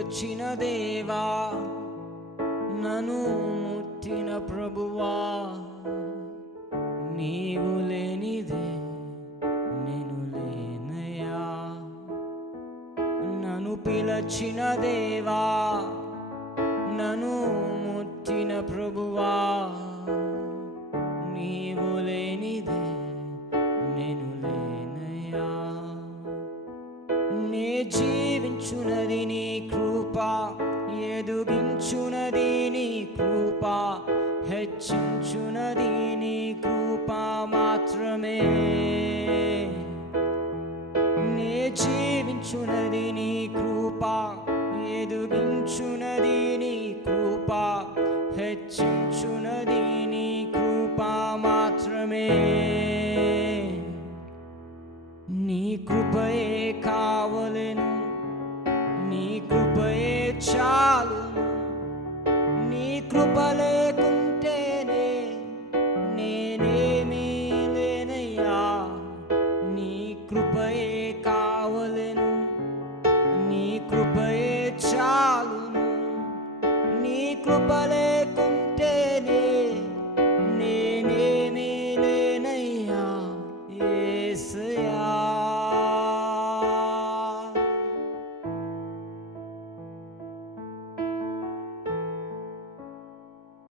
పిలచిన దేవా, నన్ను ముట్టిన ప్రభువా, నీవు లేనిదే నేను లేనయ్యా. నన్ను పిలచిన దేవా, నన్ను ముట్టిన ప్రభువా, నీవు లేనిదే నేను లేనయ్యా. నే జీవించునది నీ కృప, ఎదుగించునది నీ కృప, హెచ్చించునది నీ కృప మాత్రమే. నే జీవించునది నీ కృప, ఎదుగించునది నీ కృప, హెచ్చించునది నీ కృప మాత్రమే. నీ కృపయే కావలెను, నీ కృపయే చాలును. నీ కృప లేకుంటేనే నేనేమీ లేనయ్యా. నీ కృపయే కావలెను, నీ కృపయే చాలును. నీ కృప లేకుంటేనే నేనేమీ లేనయ్యా. యేసయ్యా